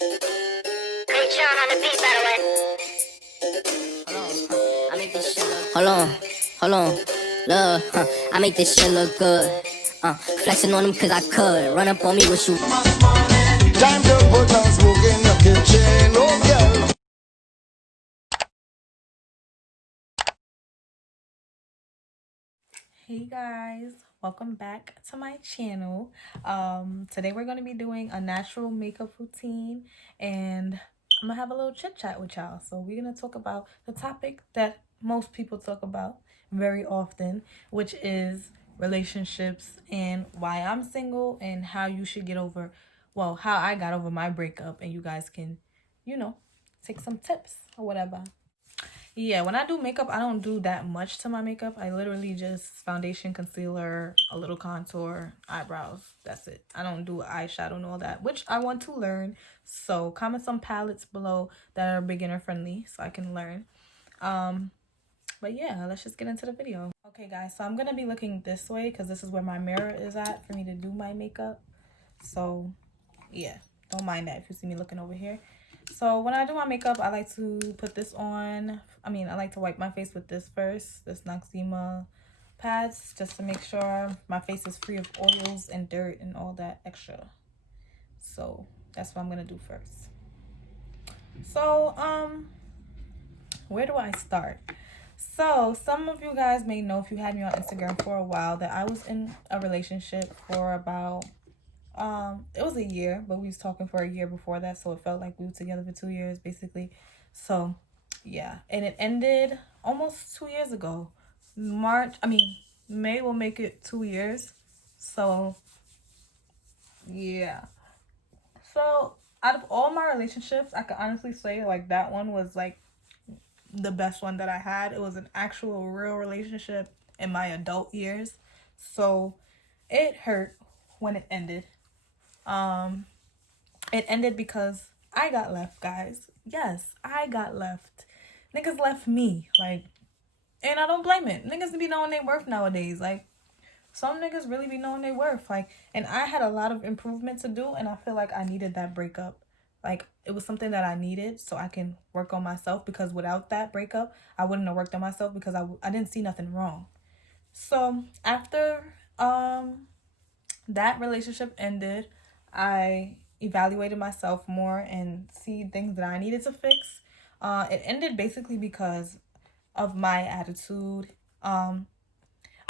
On the beat, by the way. I make this shit look. Hold on, look, I make this shit look good. Flexing on them cause I could. Run up on me with you. Time to put on smoke in your kitchen, oh girl. Hey guys, welcome back to my channel. Today we're going to be doing a natural makeup routine, and I'm gonna have a little chit chat with y'all. So we're gonna talk about the topic that most people talk about very often, which is relationships and why I'm single and how you should get over, well, how I got over my breakup, and you guys can, take some tips or whatever. Yeah, when I do makeup, I don't do that much to my makeup. I literally just foundation, concealer, a little contour, eyebrows. That's it. I don't do eyeshadow and all that, which I want to learn. So comment some palettes below that are beginner friendly so I can learn. But yeah, let's just get into the video. Okay guys, so I'm gonna be looking this way because this is where my mirror is at for me to do my makeup. So yeah, don't mind that if you see me looking over here. So when I do my makeup, I like to put this on. I like to wipe my face with this first, this Noxzema pads, just to make sure my face is free of oils and dirt and all that extra. So that's what I'm gonna do first. So where do I start? So some of you guys may know, if you had me on Instagram for a while, that I was in a relationship for about it was a year, but we was talking for a year before that, so it felt like we were together for 2 years basically. So yeah, and it ended almost 2 years ago. May will make it 2 years. So yeah, so out of all my relationships, I could honestly say like that one was like the best one that I had. It was an actual real relationship in my adult years, so it hurt when it ended. It ended because I got left, guys. Yes, I got left. Niggas left me. Like, and I don't blame it. Niggas be knowing their worth nowadays. Like, some niggas really be knowing their worth. Like, and I had a lot of improvement to do, and I feel like I needed that breakup. Like, it was something that I needed so I can work on myself, because without that breakup, I wouldn't have worked on myself because I didn't see nothing wrong. So, after that relationship ended, I evaluated myself more and see things that I needed to fix. It ended basically because of my attitude. I'm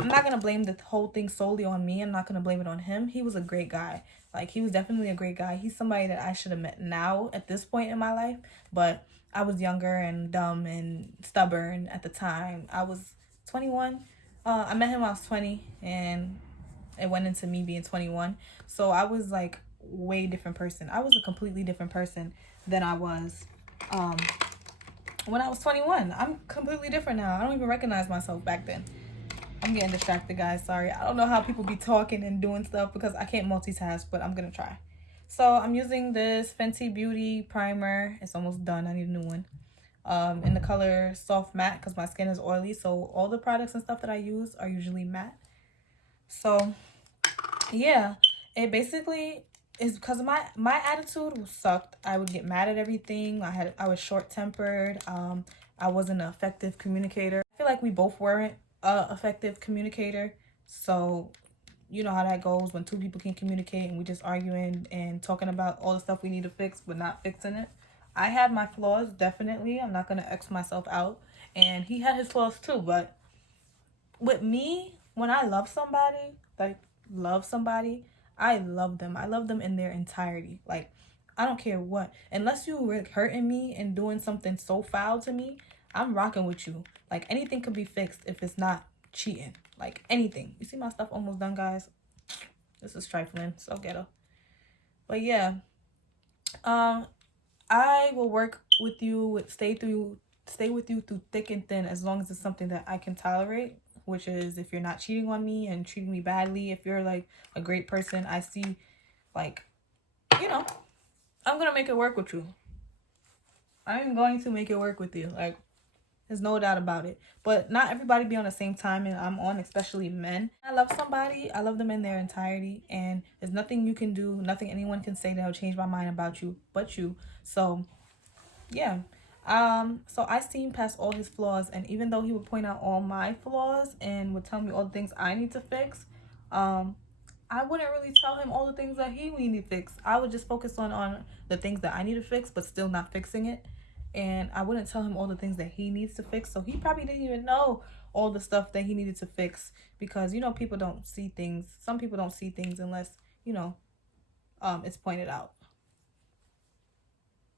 not gonna blame the whole thing solely on me. I'm not gonna blame it on him. He was a great guy. Like, he was definitely a great guy. He's somebody that I should have met now at this point in my life, but I was younger and dumb and stubborn at the time. I was 21. I met him when I was 20, and it went into me being 21. So I was like way different person. I was a completely different person than I was when I was 21. I'm completely different now. I don't even recognize myself back then. I'm getting distracted, guys. Sorry. I don't know how people be talking and doing stuff because I can't multitask, but I'm gonna try. So I'm using this Fenty Beauty primer. It's almost done. I need a new one. In the color Soft Matte, because my skin is oily. So all the products and stuff that I use are usually matte. So yeah, it basically is because my attitude sucked. I would get mad at everything. I was short-tempered. I wasn't an effective communicator. I feel like we both weren't a effective communicator. So you know how that goes when two people can communicate and we just arguing and talking about all the stuff we need to fix but not fixing it. I had my flaws, definitely. I'm not gonna X myself out, and he had his flaws too. But with me, when I love somebody, like love somebody, I love them. I love them in their entirety. Like, I don't care what. Unless you were hurting me and doing something so foul to me, I'm rocking with you. Like, anything could be fixed if it's not cheating. Like, anything. You see my stuff almost done, guys? This is trifling. So ghetto. But yeah. I will work with you, stay with you through thick and thin, as long as it's something that I can tolerate, which is if you're not cheating on me and treating me badly, if you're like a great person, I see, like, I'm gonna make it work with you. I'm going to make it work with you. Like, There's no doubt about it. But not everybody be on the same time and I'm on, especially men. I love somebody. I love them in their entirety. And there's nothing you can do, nothing anyone can say that'll change my mind about you but you. So, yeah. So I seen past all his flaws. And even though he would point out all my flaws and would tell me all the things I need to fix, I wouldn't really tell him all the things that he needed to fix. I would just focus on the things that I need to fix, but still not fixing it. And I wouldn't tell him all the things that he needs to fix. So he probably didn't even know all the stuff that he needed to fix because, you know, people don't see things. Some people don't see things unless, you know, it's pointed out.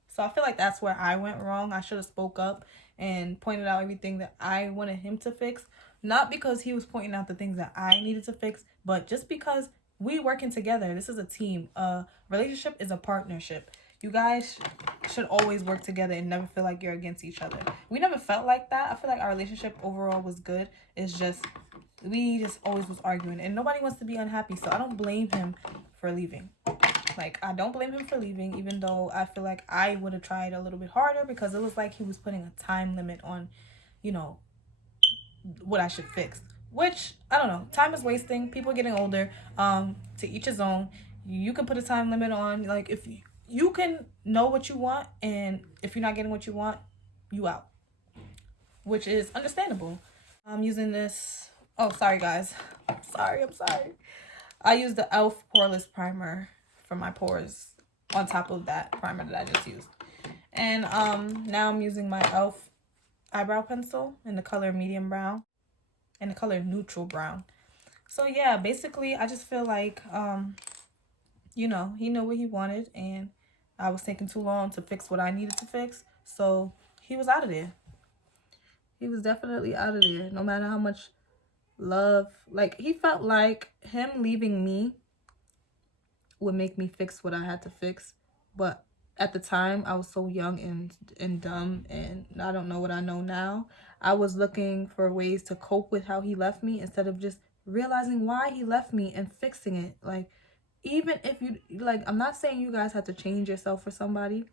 So I feel like that's where I went wrong. I should have spoke up and pointed out everything that I wanted him to fix. Not because he was pointing out the things that I needed to fix, but just because we working together. This is a team. A relationship is a partnership. You guys should always work together and never feel like you're against each other. We never felt like that. I feel like our relationship overall was good. It's just, we just always was arguing. And nobody wants to be unhappy. So I don't blame him for leaving. Like, I don't blame him for leaving, even though I feel like I would have tried a little bit harder because it was like he was putting a time limit on, you know, what I should fix. Which, I don't know. Time is wasting. People are getting older. To each his own. You can put a time limit on. Like, if you can know what you want, and if you're not getting what you want, you out. Which is understandable. I'm using this. Oh, sorry, guys. I'm sorry. I use the e.l.f. Poreless Primer for my pores on top of that primer that I just used. And now I'm using my e.l.f. eyebrow pencil in the color medium brown and the color neutral brown. So yeah, basically I just feel like you know, he knew what he wanted and I was taking too long to fix what I needed to fix. So he was out of there. He was definitely out of there. No matter how much love, like, he felt like him leaving me would make me fix what I had to fix. But at the time, I was so young and dumb, and I don't know what I know now. I was looking for ways to cope with how he left me instead of just realizing why he left me and fixing it. Like, even if you, like, I'm not saying you guys have to change yourself for somebody.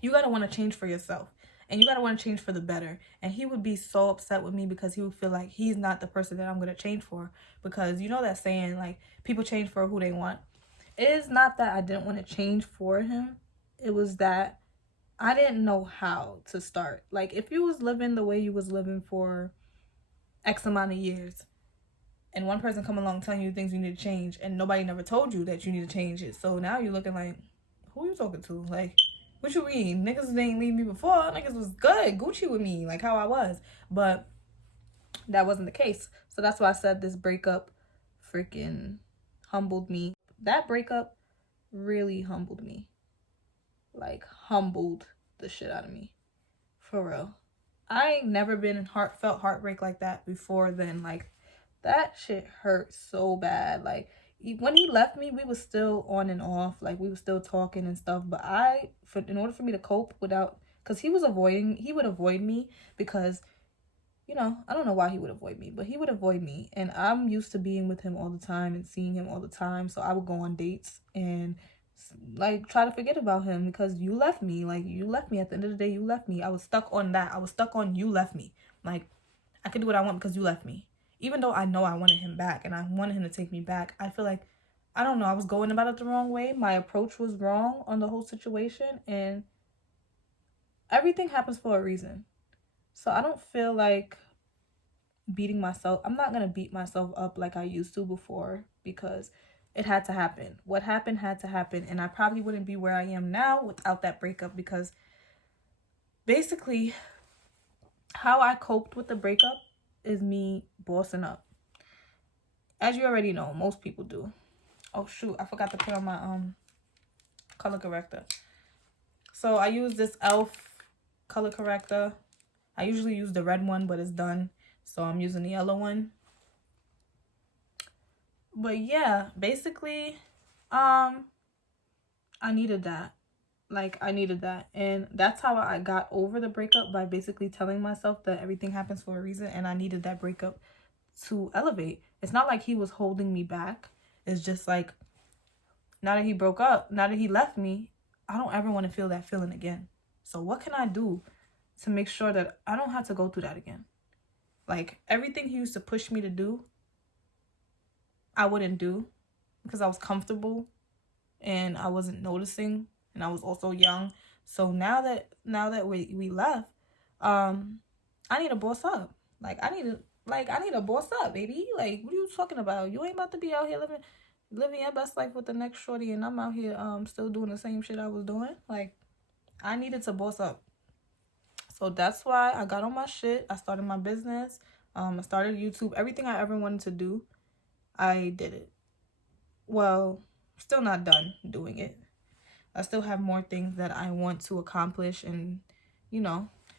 You got to want to change for yourself. And you got to want to change for the better. And he would be so upset with me because he would feel like he's not the person that I'm going to change for. Because you know that saying, like, people change for who they want. It is not that I didn't want to change for him. It was that I didn't know how to start. Like, if you was living the way you was living for X amount of years, and one person come along telling you things you need to change, and nobody never told you that you need to change it. So now you're looking like, who you talking to? Like, what you mean? Niggas didn't leave me before. Niggas was good, Gucci with me, like how I was. But that wasn't the case. So that's why I said this breakup freaking humbled me. That breakup really humbled me. Like, humbled the shit out of me. For real. I ain't never been in felt heartbreak like that before then. Like, that shit hurt so bad. Like, when he left me, we was still on and off. Like, we was still talking and stuff. But in order for me to cope without, because he would avoid me because, you know, I don't know why he would avoid me, but he would avoid me. And I'm used to being with him all the time and seeing him all the time. So I would go on dates and, like, try to forget about him because you left me. Like, you left me. At the end of the day, you left me. I was stuck on that. I was stuck on you left me. Like, I could do what I want because you left me. Even though I know I wanted him back and I wanted him to take me back, I feel like, I don't know, I was going about it the wrong way. My approach was wrong on the whole situation, and everything happens for a reason. So I don't feel like beating myself. I'm not going to beat myself up like I used to before because it had to happen. What happened had to happen, and I probably wouldn't be where I am now without that breakup because basically how I coped with the breakup is me bossing up. As you already know, most people do. Oh shoot, I forgot to put on my color corrector. So I use this e.l.f. color corrector. I usually use the red one, but it's done. So I'm using the yellow one. But yeah, basically, I needed that. Like, I needed that. And that's how I got over the breakup, by basically telling myself that everything happens for a reason and I needed that breakup to elevate. It's not like he was holding me back. It's just like, now that he broke up, now that he left me, I don't ever want to feel that feeling again. So what can I do to make sure that I don't have to go through that again. Like, everything he used to push me to do, I wouldn't do because I was comfortable and I wasn't noticing, and I was also young. So now that we left, I need to boss up. I need to boss up, baby. Like, what are you talking about? You ain't about to be out here living your best life with the next shorty, and I'm out here still doing the same shit I was doing. Like, I needed to boss up. So that's why I got on my shit. I started my business. I started YouTube. Everything I ever wanted to do, I did it. Well, still not done doing it. I still have more things that I want to accomplish, and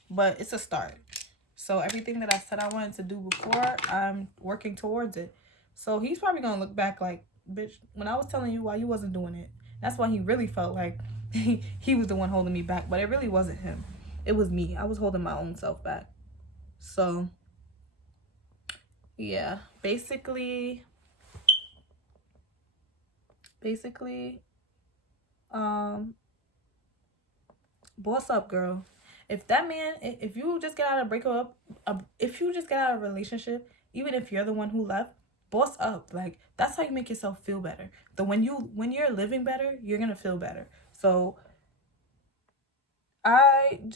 but it's a start. So everything that I said I wanted to do before, I'm working towards it. So he's probably gonna look back like, bitch, when I was telling you why you wasn't doing it. That's why he really felt like he was the one holding me back, but it really wasn't him. It was me. I was holding my own self back. So yeah, basically, boss up, girl. If that man, if you just get out of breakup, if you just get out of a relationship, even if you're the one who left, boss up. Like, that's how you make yourself feel better. When you're living better, you're gonna feel better. So I'm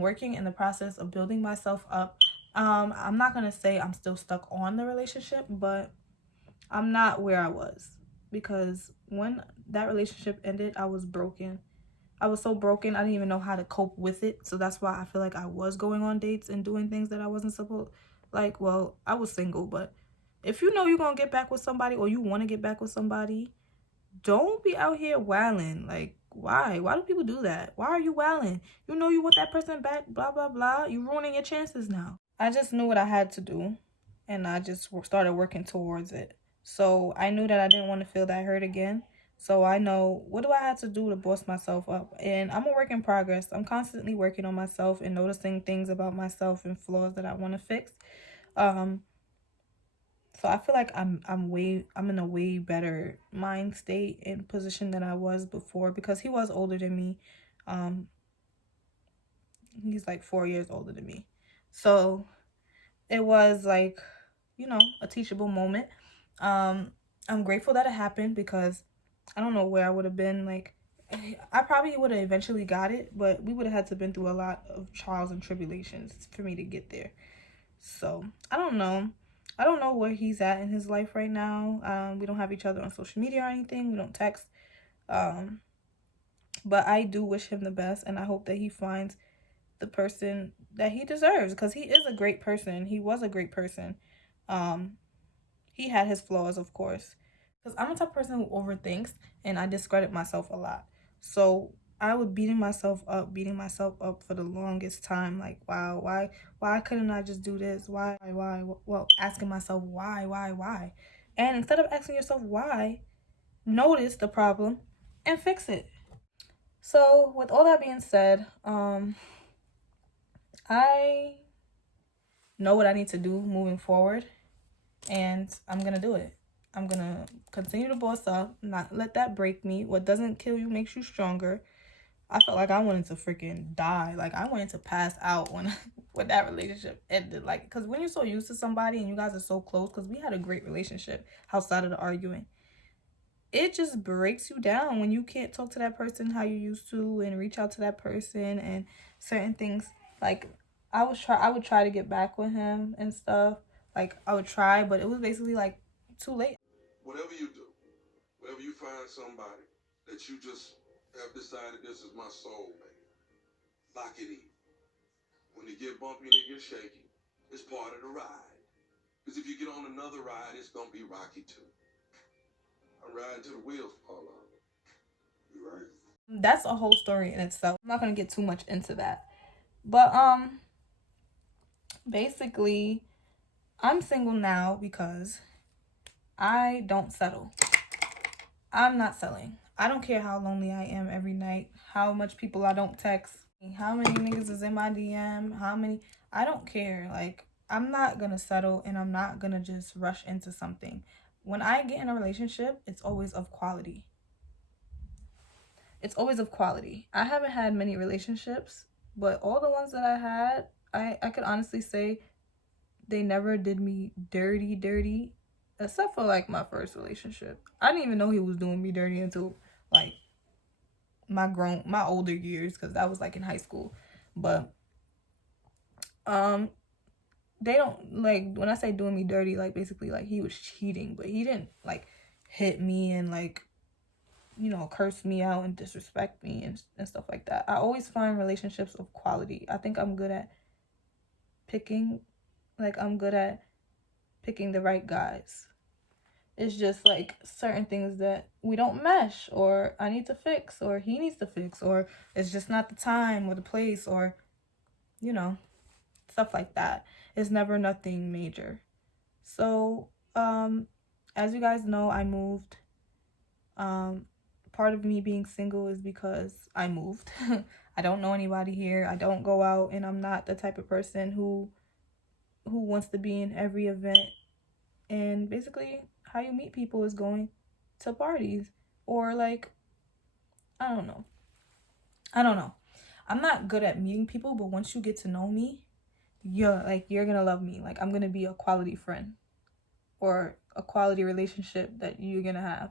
working in the process of building myself up. I'm not gonna say I'm still stuck on the relationship, but I'm not where I was, because when that relationship ended, I was broken. I was so broken, I didn't even know how to cope with it. So that's why I feel like I was going on dates and doing things that I wasn't supposed. Like, well, I was single, but if you know you're gonna get back with somebody, or you want to get back with somebody, don't be out here wilding. Like, why do people do that? Why are you wilding? You know you want that person back, blah blah blah. You ruining your chances now. I just knew what I had to do, and I just started working towards it. So I knew that I didn't want to feel that hurt again. So I know, what do I have to do to boss myself up? And I'm a work in progress. I'm constantly working on myself and noticing things about myself and flaws that I want to fix. So I feel like I'm in a way better mind state and position than I was before, because he was older than me. He's like 4 years older than me. So it was like, a teachable moment. I'm grateful that it happened, because I don't know where I would have been. Like, I probably would have eventually got it, but we would have had to been through a lot of trials and tribulations for me to get there. So I don't know. I don't know where he's at in his life right now. We don't have each other on social media or anything. We don't text. But I do wish him the best, and I hope that he finds the person that he deserves, because he is a great person. He was a great person. He had his flaws, of course, because I'm the type of person who overthinks, and I discredit myself a lot. So I was beating myself up for the longest time. Like, wow, why couldn't I just do this? Why? Well, asking myself why? And instead of asking yourself why, notice the problem and fix it. So with all that being said, I know what I need to do moving forward, and I'm gonna do it. I'm gonna continue to boss up, not let that break me. What doesn't kill you makes you stronger. I felt like I wanted to freaking die. Like, I wanted to pass out when that relationship ended. Like, because when you're so used to somebody and you guys are so close, because we had a great relationship outside of the arguing, it just breaks you down when you can't talk to that person how you used to and reach out to that person and certain things. Like, I would try to get back with him and stuff. Like, I would try, but it was basically like too late. Whatever you do, whenever you find somebody that you just have decided this is my soulmate, lock it in. When it get bumpy and it get shaky, it's part of the ride. Because if you get on another ride, it's gonna be rocky too. I'm riding till the wheels fall off. You right? That's a whole story in itself. I'm not gonna get too much into that. But basically, I'm single now because I don't settle. I'm not settling. I don't care how lonely I am every night, how much people I don't text, how many niggas is in my DM, I don't care. Like, I'm not gonna settle, and I'm not gonna just rush into something. When I get in a relationship, it's always of quality. it's always of quality. I haven't had many relationships, but all the ones that I had, I could honestly say they never did me dirty, except for like my first relationship. I didn't even know he was doing me dirty until like my older years, because that was like in high school. But they don't, like, when I say doing me dirty, like basically like he was cheating, but he didn't like hit me and like, you know, curse me out and disrespect me and stuff like that. I always find relationships of quality. I think I'm good at picking the right guys. It's just like certain things that we don't mesh, or I need to fix, or he needs to fix, or it's just not the time or the place, or, you know, stuff like that. It's never nothing major. So, as you guys know, I moved. Part of me being single is because I moved. I don't know anybody here. I don't go out, and I'm not the type of person who wants to be in every event. And basically, how you meet people is going to parties, or like, I don't know. I'm not good at meeting people, but once you get to know me, you're gonna love me. Like, I'm gonna be a quality friend, or a quality relationship that you're gonna have.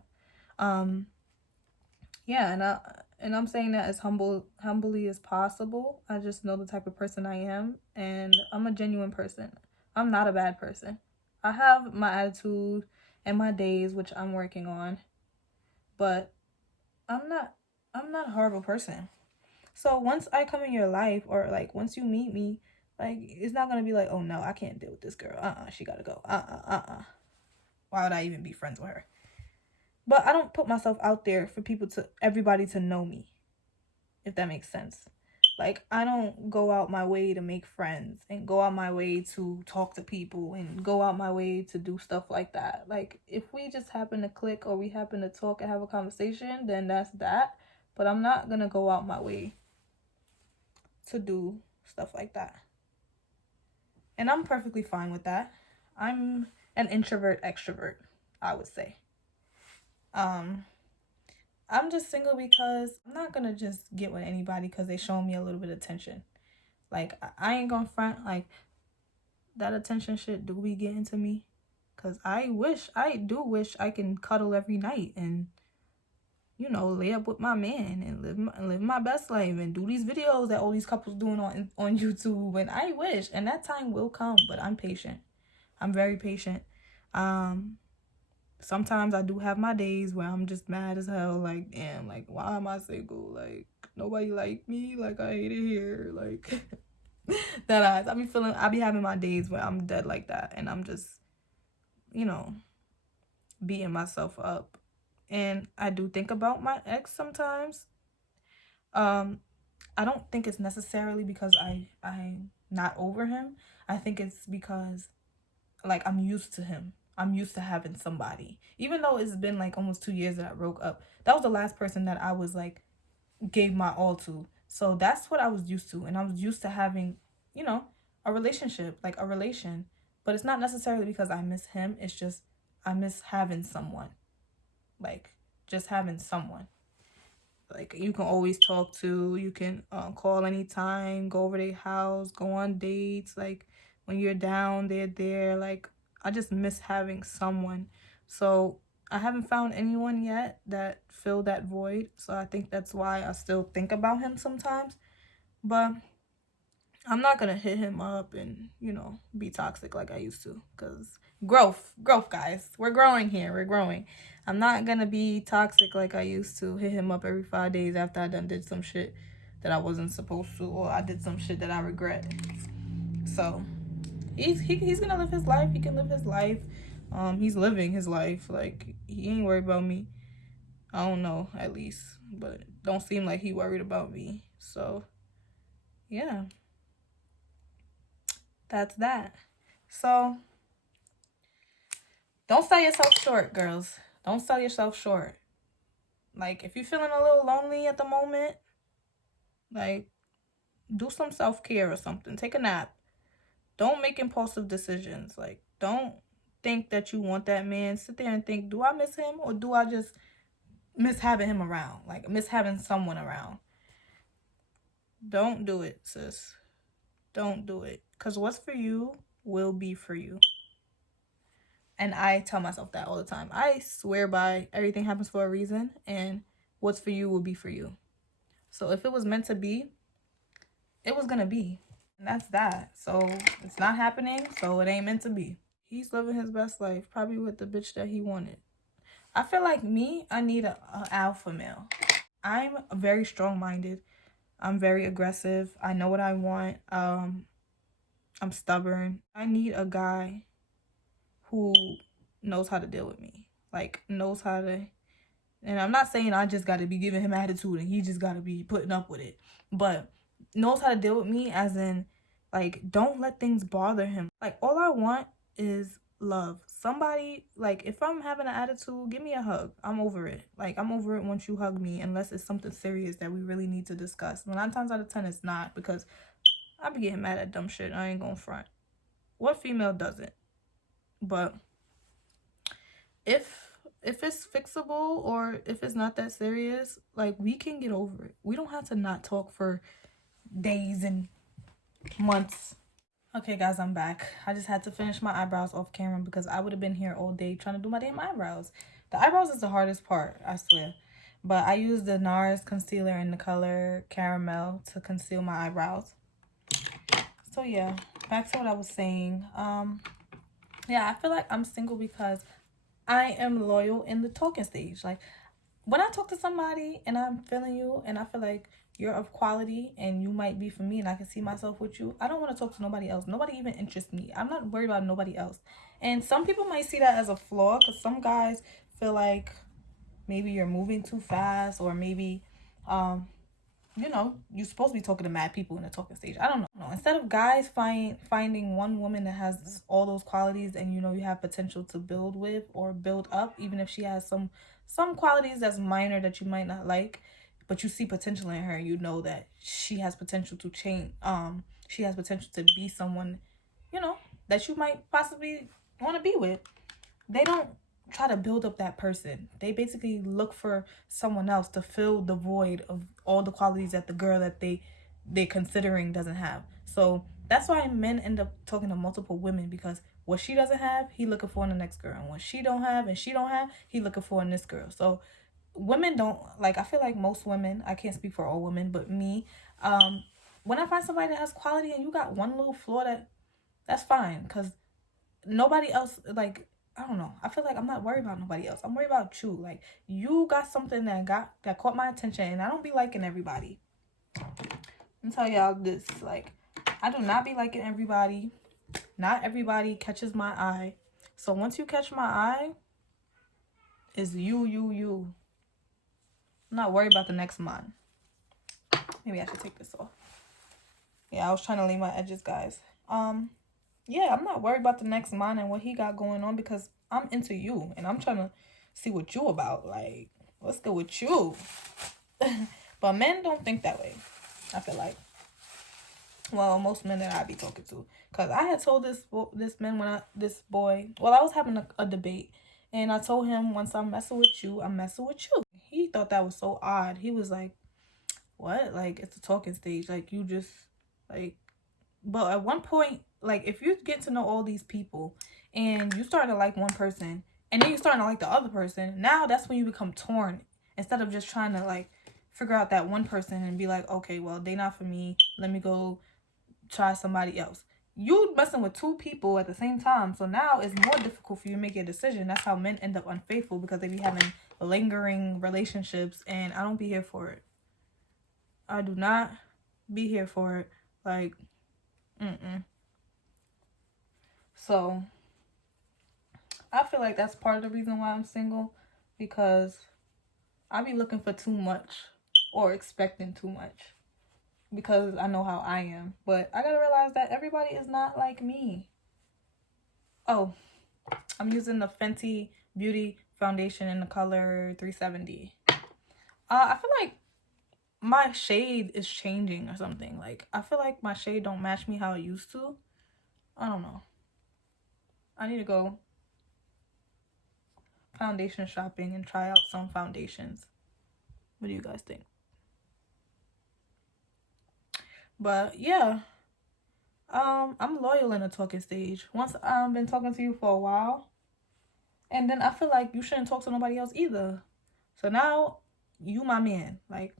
Yeah, and I'm saying that as humbly as possible. I just know the type of person I am, and I'm a genuine person. I'm not a bad person. I have my attitude and my days, which I'm working on, but I'm not a horrible person. So once I come in your life, or like once you meet me, like, it's not gonna be like, oh no, I can't deal with this girl. She gotta go. Why would I even be friends with her? But I don't put myself out there for everybody to know me, if that makes sense. Like, I don't go out my way to make friends and go out my way to talk to people and go out my way to do stuff like that. Like, if we just happen to click, or we happen to talk and have a conversation, then that's that. But I'm not gonna go out my way to do stuff like that. And I'm perfectly fine with that. I'm an introvert extrovert, I would say. I'm just single because I'm not gonna just get with anybody because they show me a little bit of attention. Like, I ain't gonna front, like, that attention shit do be getting to me. Because I do wish I can cuddle every night and, you know, lay up with my man and live my best life and do these videos that all these couples doing on YouTube. And I wish, and that time will come, but I'm patient. I'm very patient. Sometimes I do have my days where I'm just mad as hell. Like, damn, like, why am I single? Like, nobody like me. Like, I hate it here. Like, that eyes. I be having my days where I'm dead like that. And I'm just, you know, beating myself up. And I do think about my ex sometimes. I don't think it's necessarily because I'm not over him. I think it's because, like, I'm used to him. I'm used to having somebody. Even though it's been like almost 2 years that I broke up, that was the last person that I was like, gave my all to. So that's what I was used to. And I was used to having, you know, a relationship, like a relation. But it's not necessarily because I miss him. It's just I miss having someone. Like, just having someone. Like, you can always talk to. You can call anytime, go over their house, go on dates. Like, when you're down, they're there. Like, I just miss having someone. So I haven't found anyone yet that filled that void. So I think that's why I still think about him sometimes. But I'm not going to hit him up and, you know, be toxic like I used to. Because growth, guys. We're growing here. We're growing. I'm not going to be toxic like I used to. Hit him up every 5 days after I done did some shit that I wasn't supposed to. Or I did some shit that I regret. So he's gonna live his life. He can live his life. He's living his life. Like, he ain't worried about me. I don't know, at least, but don't seem like he worried about me. So yeah, that's that. So don't sell yourself short, girls. Don't sell yourself short. Like, if you're feeling a little lonely at the moment, like, do some self-care or something. Take a nap. Don't make impulsive decisions. Like, don't think that you want that man. Sit there and think, do I miss him, or do I just miss having him around, like miss having someone around. Don't do it, sis. Don't do it. Because what's for you will be for you. And I tell myself that all the time. I swear by everything happens for a reason, and what's for you will be for you. So if it was meant to be, it was gonna be. And that's that. So it's not happening, so it ain't meant to be. He's living his best life, probably with the bitch that he wanted. I feel like me, I need a alpha male. I'm very strong-minded. I'm very aggressive. I know what I want. I'm stubborn. I need a guy who knows how to deal with me. Like, knows how to... And I'm not saying I just got to be giving him attitude and he just got to be putting up with it. But knows how to deal with me, as in, like, don't let things bother him. Like, all I want is love. Somebody, like, if I'm having an attitude, give me a hug. I'm over it. Like, I'm over it once you hug me, unless it's something serious that we really need to discuss. But 9 times out of 10, it's not, because I be getting mad at dumb shit. I ain't gonna front. What female doesn't? But if it's fixable, or if it's not that serious, like, we can get over it. We don't have to not talk for days and months. Okay, guys, I'm back. I just had to finish my eyebrows off camera because I would have been here all day trying to do my damn eyebrows. The eyebrows is the hardest part, I swear. But I used the NARS concealer in the color Caramel to conceal my eyebrows. So yeah, back to what I was saying. Yeah, I feel like I'm single because I am loyal in the talking stage. Like, when I talk to somebody and I'm feeling you and I feel like you're of quality and you might be for me and I can see myself with you, I don't want to talk to nobody else. Nobody even interests me. I'm not worried about nobody else. And some people might see that as a flaw, because some guys feel like maybe you're moving too fast, or maybe you know, you're supposed to be talking to mad people in the talking stage. I don't know. Instead of guys finding one woman that has all those qualities and, you know, you have potential to build with or build up, even if she has some qualities that's minor that you might not like, but you see potential in her, you know that she has potential to change. She has potential to be someone, you know, that you might possibly want to be with. They don't try to build up that person. They basically look for someone else to fill the void of all the qualities that the girl that they're considering doesn't have. So that's why men end up talking to multiple women, because what she doesn't have, he looking for in the next girl, and what she don't have and she don't have, he looking for in this girl. So women don't, like, I feel like most women, I can't speak for all women, but me, when I find somebody that has quality and you got one little flaw, that's fine, because nobody else, like, I don't know. I feel like I'm not worried about nobody else. I'm worried about you. Like, you got something that caught my attention, and I don't be liking everybody. I'm telling y'all this, like, I do not be liking everybody. Not everybody catches my eye. So once you catch my eye, it's you. I'm not worried about the next man. Maybe I should take this off. Yeah, I was trying to leave my edges, guys. Yeah, I'm not worried about the next man and what he got going on, because I'm into you and I'm trying to see what you about. Like, what's good with you? But men don't think that way, I feel like. Well, most men that I be talking to, because I had told this boy, well, I was having a debate, and I told him, once I'm messing with you, I'm messing with you. He thought that was so odd. He was like, what? Like, it's a talking stage. Like, you just, like, but at one point, like, if you get to know all these people and you start to like one person and then you start to like the other person, now that's when you become torn, instead of just trying to, like, figure out that one person and be like, okay, well, they not for me, let me go try somebody else. You messing with 2 people at the same time, so now it's more difficult for you to make a decision. That's how men end up unfaithful, because they be having lingering relationships, and I don't be here for it. I do not be here for it. Like, so I feel like that's part of the reason why I'm single, because I be looking for too much or expecting too much, because I know how I am. But I gotta realize that everybody is not like me. Oh, I'm using the Fenty Beauty foundation in the color 370. I feel like my shade is changing or something. Like, I feel like my shade don't match me how it used to. I don't know. I need to go foundation shopping and try out some foundations. What do you guys think? But yeah, I'm loyal in a talking stage. Once I've been talking to you for a while, and then I feel like you shouldn't talk to nobody else either. So now you my man. Like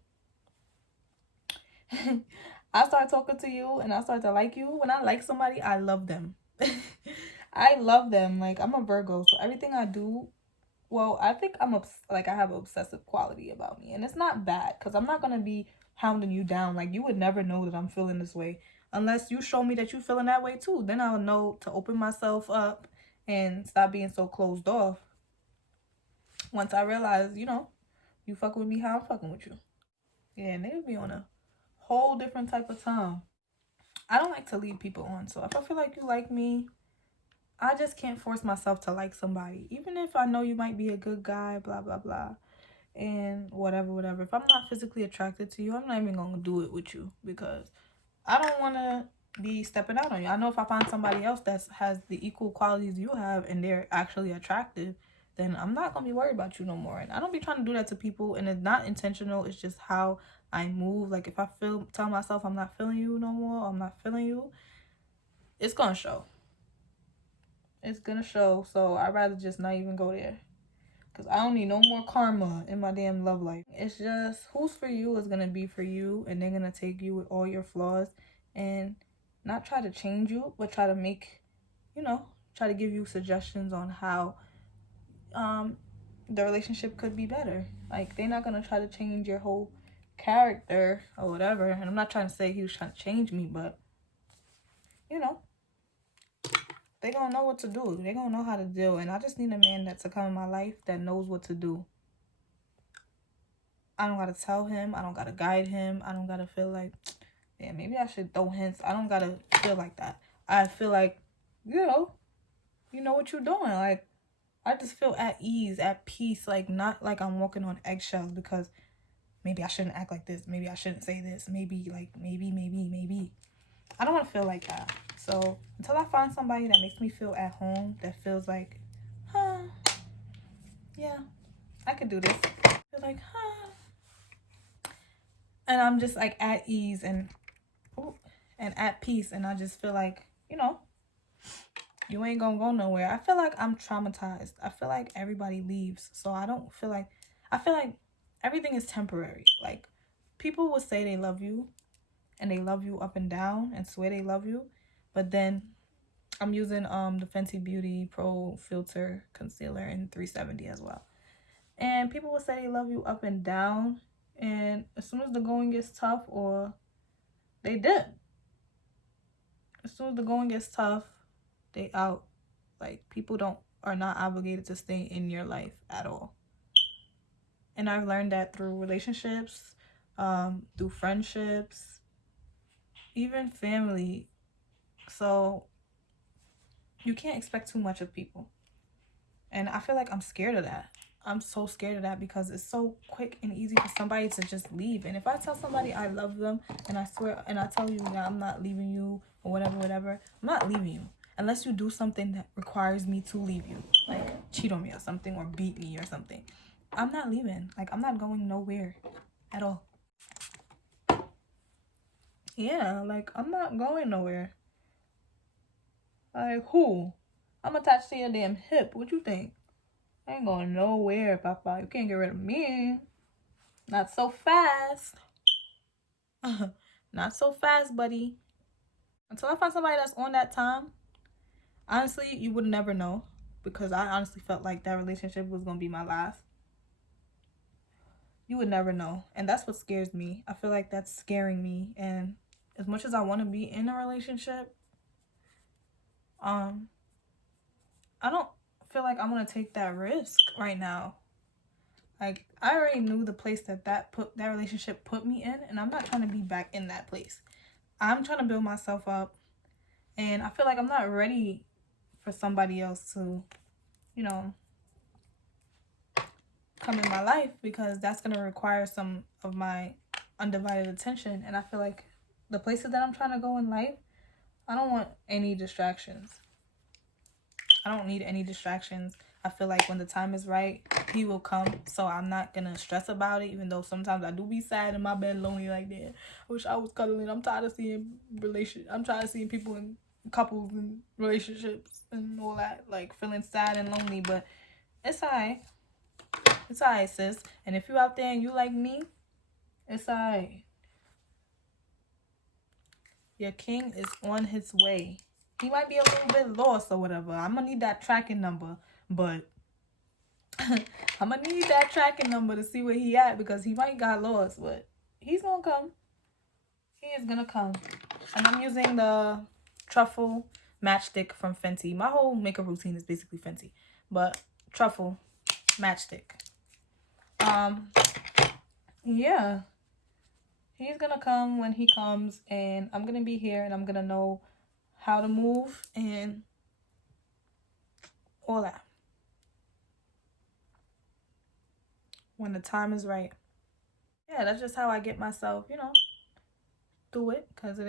I start talking to you and I start to like you. When I like somebody, I love them. I love them. Like I'm a Virgo, so everything I do, well, I think like I have an obsessive quality about me, and it's not bad because I'm not gonna be hounding you down. Like you would never know that I'm feeling this way unless you show me that you feeling that way too. Then I'll know to open myself up and stop being so closed off. Once I realize, you fucking with me how I'm fucking with you. Yeah, niggas be on a whole different type of time. I don't like to lead people on, so if I feel like you like me, I just can't force myself to like somebody. Even if I know you might be a good guy, blah, blah, blah, and whatever. If I'm not physically attracted to you, I'm not even going to do it with you because I don't want to be stepping out on you. I know if I find somebody else that has the equal qualities you have and they're actually attractive, then I'm not going to be worried about you no more. And I don't be trying to do that to people, and it's not intentional. It's just how I move. Like if I tell myself I'm not feeling you no more, I'm not feeling you, it's going to show. It's going to show. So I'd rather just not even go there. Because I don't need no more karma in my damn love life. It's just who's for you is going to be for you. And they're going to take you with all your flaws and not try to change you, but try to make, try to give you suggestions on how the relationship could be better. Like they're not going to try to change your whole character or whatever. And I'm not trying to say he was trying to change me, but, they gonna know what to do. They gonna know how to deal. And I just need a man that's to come in my life that knows what to do. I don't gotta tell him. I don't gotta guide him. I don't gotta feel like, yeah, maybe I should throw hints. I don't gotta feel like that. I feel like, you know what you're doing. Like, I just feel at ease, at peace. Like, not like I'm walking on eggshells because maybe I shouldn't act like this. Maybe I shouldn't say this. Maybe. I don't want to feel like that. So until I find somebody that makes me feel at home, that feels like, yeah, I could do this. Feel like, and I'm just like at ease and at peace, and I just feel like, you ain't gonna go nowhere. I feel like I'm traumatized. I feel like everybody leaves, so I feel like everything is temporary. Like people will say they love you, and they love you up and down and swear they love you, but then I'm using the Fenty Beauty Pro Filter Concealer in 370 as well. And people will say they love you up and down, and as soon as the going gets tough, or they dip. As soon as the going gets tough, they out. Like people are not obligated to stay in your life at all. And I've learned that through relationships, through friendships, even family. So you can't expect too much of people. And I feel like I'm scared of that. I'm so scared of that because it's so quick and easy for somebody to just leave. And if I tell somebody I love them and I swear and I tell you that I'm not leaving you or whatever, I'm not leaving you. Unless you do something that requires me to leave you. Like cheat on me or something or beat me or something. I'm not leaving. Like I'm not going nowhere at all. Yeah, like I'm not going nowhere. Like who? I'm attached to your damn hip. What you think? I ain't going nowhere, Papa. You can't get rid of me. Not so fast. Not so fast, buddy. Until I find somebody that's on that time, honestly, you would never know. Because I honestly felt like that relationship was going to be my last. You would never know. And that's what scares me. I feel like that's scaring me. And as much as I want to be in a relationship, I don't feel like I want to take that risk right now. Like I already knew the place that relationship put me in, and I'm not trying to be back in that place. I'm trying to build myself up, and I feel like I'm not ready for somebody else to, come in my life because that's going to require some of my undivided attention. And I feel like the places that I'm trying to go in life, I don't want any distractions. I don't need any distractions. I feel like when the time is right, he will come. So I'm not gonna stress about it, even though sometimes I do be sad in my bed, lonely like that. I wish I was cuddling. I'm tired of seeing people in couples and relationships and all that, like feeling sad and lonely. But it's alright. It's alright, sis. And if you out there and you like me, it's alright. Your king is on his way. He might be a little bit lost or whatever. I'm gonna need that tracking number, but I'm gonna need that tracking number to see where he at, because he might got lost, but he's gonna come. He is gonna come. And I'm using the truffle matchstick from Fenty. My whole makeup routine is basically Fenty, but truffle matchstick. Yeah. He's gonna come when he comes, and I'm gonna be here, and I'm gonna know how to move and all that when the time is right. Yeah, that's just how I get myself, through it, because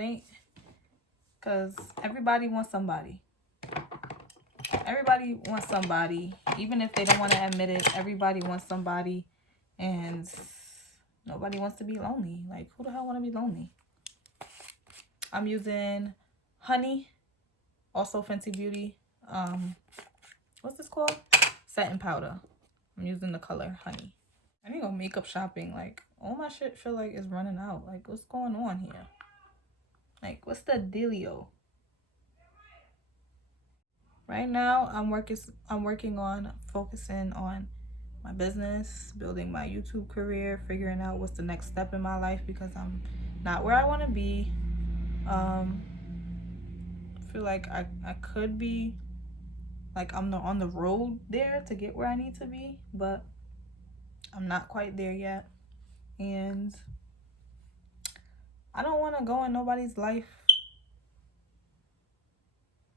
everybody wants somebody. Everybody wants somebody, even if they don't want to admit it. Everybody wants somebody, and nobody wants to be lonely. Like, who the hell want to be lonely? I'm using Honey, also Fenty Beauty. What's this called? Satin powder. I'm using the color Honey. I need to go makeup shopping. Like, all my shit feel like it's running out. Like, what's going on here? Like, what's the dealio? Right now, I'm working on focusing on my business, building my YouTube career, figuring out what's the next step in my life, because I'm not where I want to be. I feel like I could be, like, I'm on the road there to get where I need to be, but I'm not quite there yet. And I don't want to go in nobody's life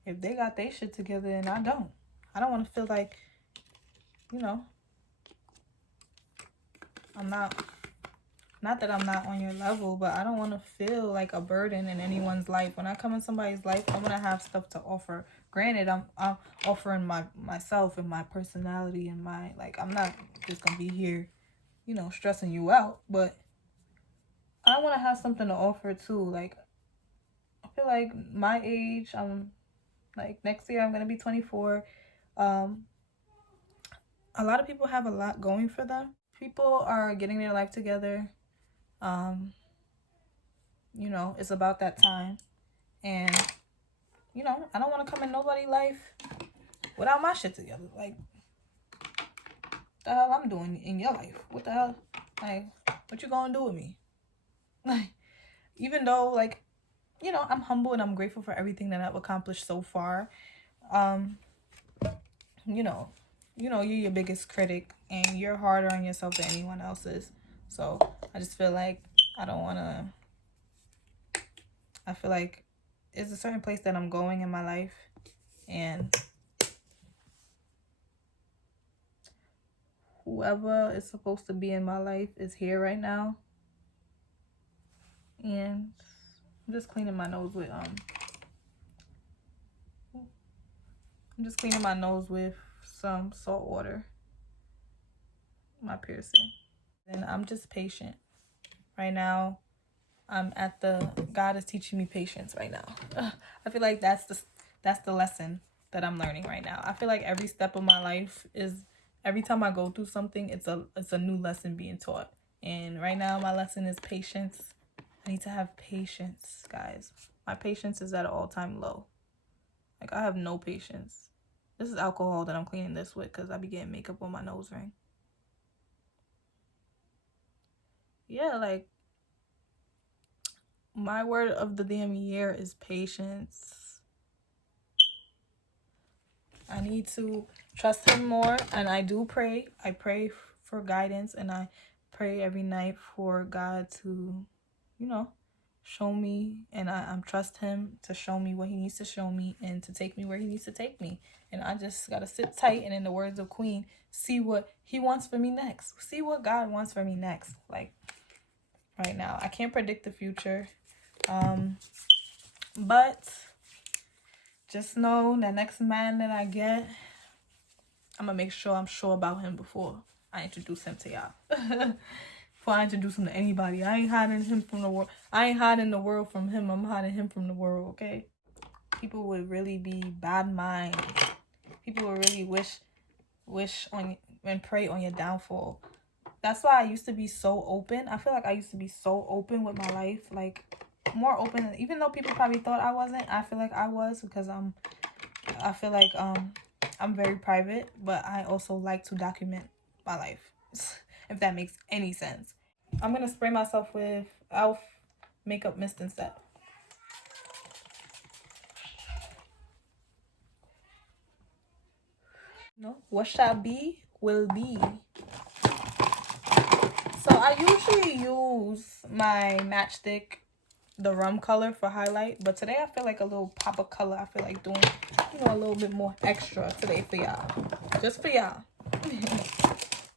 if they got their shit together and I don't. I don't want to feel like, I'm not that I'm not on your level, but I don't want to feel like a burden in anyone's life. When I come in somebody's life, I want to have stuff to offer. Granted, I'm offering myself and my personality and I'm not just gonna be here, stressing you out, but I want to have something to offer too. Like, I feel like my age, I'm like, next year I'm gonna be 24. A lot of people have a lot going for them. People are getting their life together. It's about that time. And, I don't want to come in nobody's life without my shit together. Like, the hell I'm doing in your life? What the hell? Like, what you gonna do with me? Like, even though, like, I'm humble and I'm grateful for everything that I've accomplished so far. You're your biggest critic, and you're harder on yourself than anyone else is. So I just feel like I feel like it's a certain place that I'm going in my life, and whoever is supposed to be in my life is here right now. And I'm just cleaning my nose with some salt water. My piercing. And I'm just patient. Right now, God is teaching me patience right now. I feel like that's the lesson that I'm learning right now. I feel like every step of my life every time I go through something, it's a new lesson being taught. And right now, my lesson is patience. I need to have patience, guys. My patience is at an all-time low. Like, I have no patience. This is alcohol that I'm cleaning this with, because I be getting makeup on my nose ring. Yeah, like, my word of the damn year is patience. I need to trust him more, and I do pray. I pray for guidance, and I pray every night for God to, show me, and I trust him to show me what he needs to show me and to take me where he needs to take me. And I just gotta sit tight, and in the words of Queen, see what he wants for me next. See what God wants for me next. Like, right now, I can't predict the future, but just know the next man that I get, I'm gonna make sure I'm sure about him before I introduce him to y'all. Before I introduce him to anybody. I ain't hiding him from the world. I ain't hiding the world from him. I'm hiding him from the world, okay? People would really be bad minds. People would really wish on and pray on your downfall. That's why I used to be so open. I feel like I used to be so open with my life, like more open. Even though people probably thought I wasn't, I feel like I was, because I feel like I'm very private, but I also like to document my life, if that makes any sense. I'm gonna spray myself with e.l.f. makeup mist instead. No, what shall be will be. So I usually use my matchstick, the rum color, for highlight, but today I feel like a little pop of color. I feel like doing, a little bit more extra today for y'all. Just for y'all.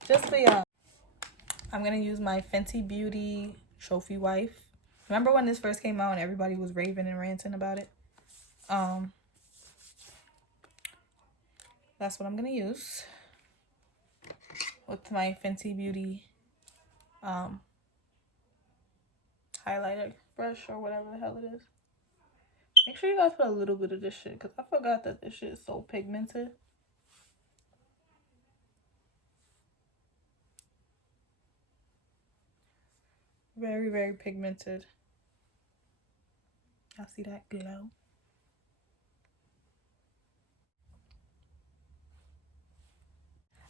Just for y'all. I'm gonna use my Fenty Beauty Trophy Wife. Remember when this first came out and everybody was raving and ranting about it? That's what I'm gonna use with my Fenty Beauty highlighter brush, or whatever the hell it is. Make sure you guys put a little bit of this shit, because I forgot that this shit is so pigmented. Very, very pigmented. Y'all see that glow?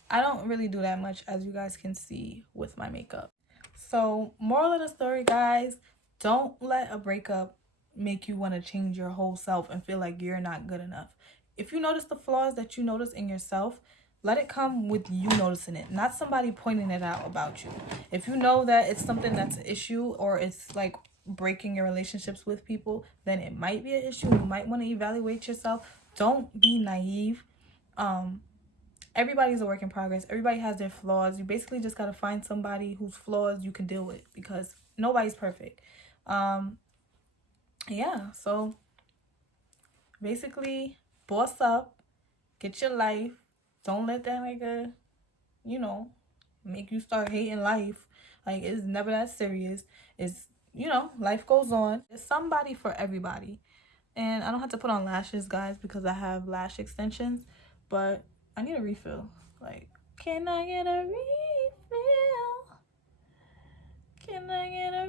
I don't really do that much, as you guys can see, with my makeup. So, moral of the story, guys, don't let a breakup make you want to change your whole self and feel like you're not good enough. If you notice the flaws that you notice in yourself, let it come with you noticing it, not somebody pointing it out about you. If you know that it's something that's an issue, or it's like breaking your relationships with people, then it might be an issue. You might want to evaluate yourself. Don't be naive. Everybody's a work in progress. Everybody has their flaws. You basically just got to find somebody whose flaws you can deal with, because nobody's perfect. Yeah, so basically, boss up, get your life. Don't let that nigga, make you start hating life. Like, it's never that serious. It's, life goes on. There's somebody for everybody. And I don't have to put on lashes, guys, because I have lash extensions, but I need a refill. Like, can I get a refill? Can I get a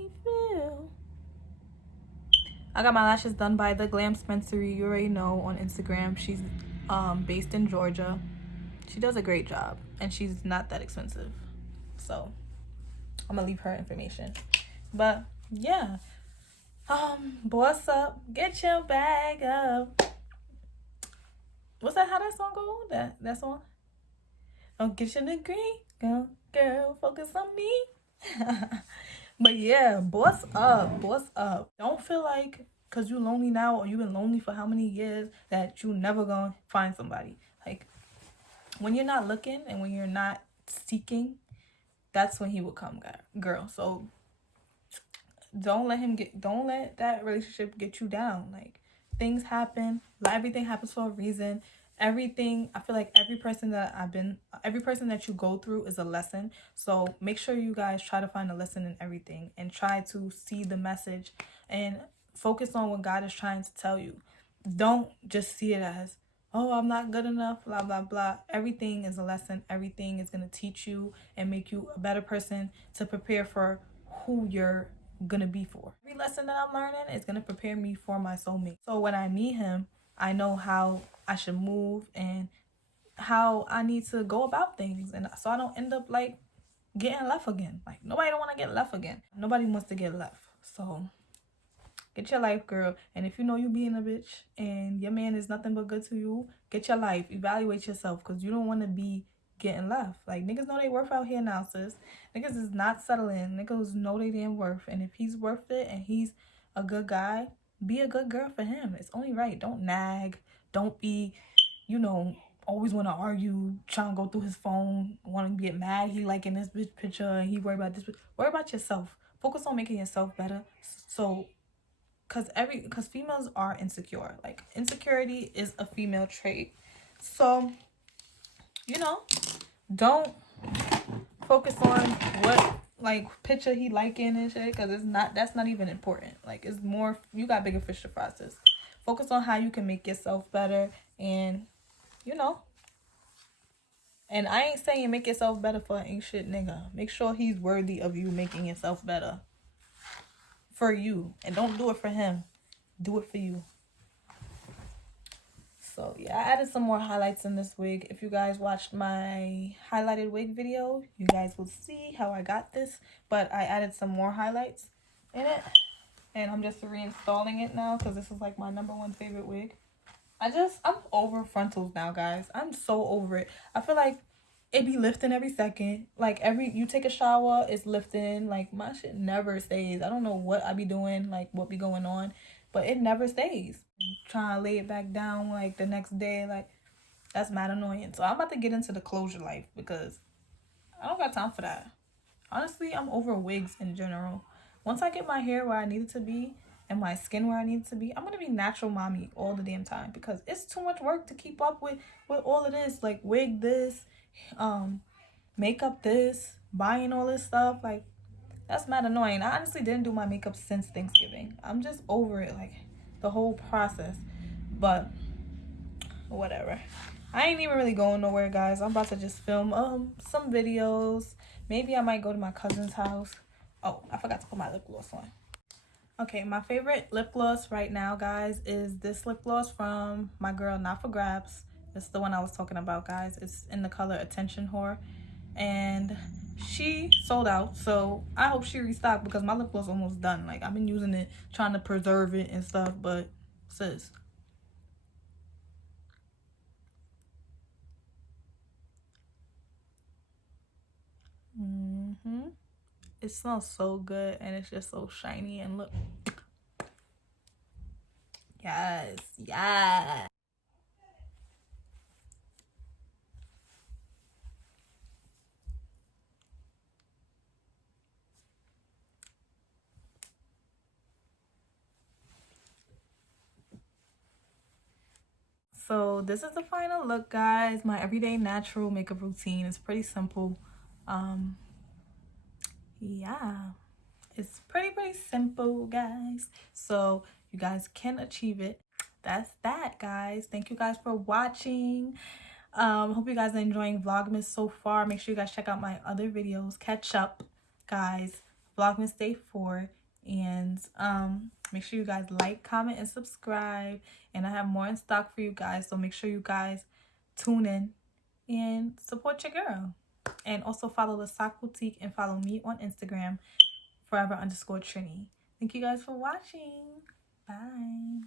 refill? I got my lashes done by the Glam Spencery. You already know, on Instagram. She's based in Georgia. She does a great job, and she's not that expensive. So I'm gonna leave her information. But yeah. Boss up, get your bag up. What's that? How that song go? That song? Don't get your degree, go girl, focus on me. But yeah, boss up, boss up. Don't feel like because you're lonely now, or you've been lonely for how many years, that you never gonna find somebody. Like, when you're not looking and when you're not seeking, that's when he will come, girl. So don't let that relationship get you down. Like, things happen. Everything happens for a reason. I feel like every person that you go through is a lesson. So make sure you guys try to find a lesson in everything, and try to see the message and focus on what God is trying to tell you. Don't just see it as, oh, I'm not good enough, blah, blah, blah. Everything is a lesson. Everything is going to teach you and make you a better person to prepare for who you're gonna be for. Every lesson that I'm learning is gonna prepare me for my soulmate. So when I meet him, I know how I should move and how I need to go about things, and so I don't end up like getting left again. Like, nobody don't want to get left again. Nobody wants to get left. So get your life, girl. And if you know you being a bitch and your man is nothing but good to you, get your life. Evaluate yourself, because you don't want to be getting left. Like, niggas know they worth out here now, sis. Niggas is not settling. Niggas know they damn worth. And if he's worth it and he's a good guy, be a good girl for him. It's only right. Don't nag. Don't be, always want to argue, trying to go through his phone, want to get mad he liking this bitch picture and he worry about this. Worry about yourself. Focus on making yourself better. So, because females are insecure. Like, insecurity is a female trait. So, you know, don't focus on what like picture he liking and shit, because that's not even important. Like, it's more, you got bigger fish to process. Focus on how you can make yourself better, and you know, and I ain't saying make yourself better for an ain't shit nigga. Make sure he's worthy of you making yourself better for you, and don't do it for him. Do it for you. So yeah, I added some more highlights in this wig. If you guys watched my highlighted wig video, you guys will see how I got this. But I added some more highlights in it, and I'm just reinstalling it now because this is like my #1 favorite wig. I'm over frontals now, guys. I'm so over it. I feel like it be lifting every second. Like, you take a shower, it's lifting. Like, my shit never stays. I don't know what I be doing, like what be going on, but it never stays. Trying to lay it back down like the next day, like, that's mad annoying. So I'm about to get into the closure life because I don't got time for that. Honestly, I'm over wigs in general. Once I get my hair where I need it to be and my skin where I need it to be, I'm gonna be natural mommy all the damn time because it's too much work to keep up with all of this. Like, wig this, makeup this, buying all this stuff. Like, that's mad annoying. I honestly didn't do my makeup since Thanksgiving. I'm just over it, like, the whole process. But whatever. I ain't even really going nowhere, guys. I'm about to just film some videos. Maybe I might go to my cousin's house. Oh, I forgot to put my lip gloss on. Okay, my favorite lip gloss right now, guys, is this lip gloss from my girl Not For Grabs. It's the one I was talking about, guys. It's in the color Attention Whore, and she sold out, so I hope she restocked because my lip gloss almost done. Like, I've been using it, trying to preserve it and stuff, but sis, it smells so good, and it's just so shiny, and look, yes, yes. So this is the final look, guys. My everyday natural makeup routine is pretty simple. Yeah, it's pretty simple, guys. So you guys can achieve it. That's that, guys. Thank you guys for watching. Hope you guys are enjoying Vlogmas so far. Make sure you guys check out my other videos. Catch up, guys. Vlogmas Day 4. And make sure you guys like, comment, and subscribe. And I have more in stock for you guys. So make sure you guys tune in and support your girl. And also follow the Sock Boutique and follow me on Instagram, forever_Trini. Thank you guys for watching. Bye.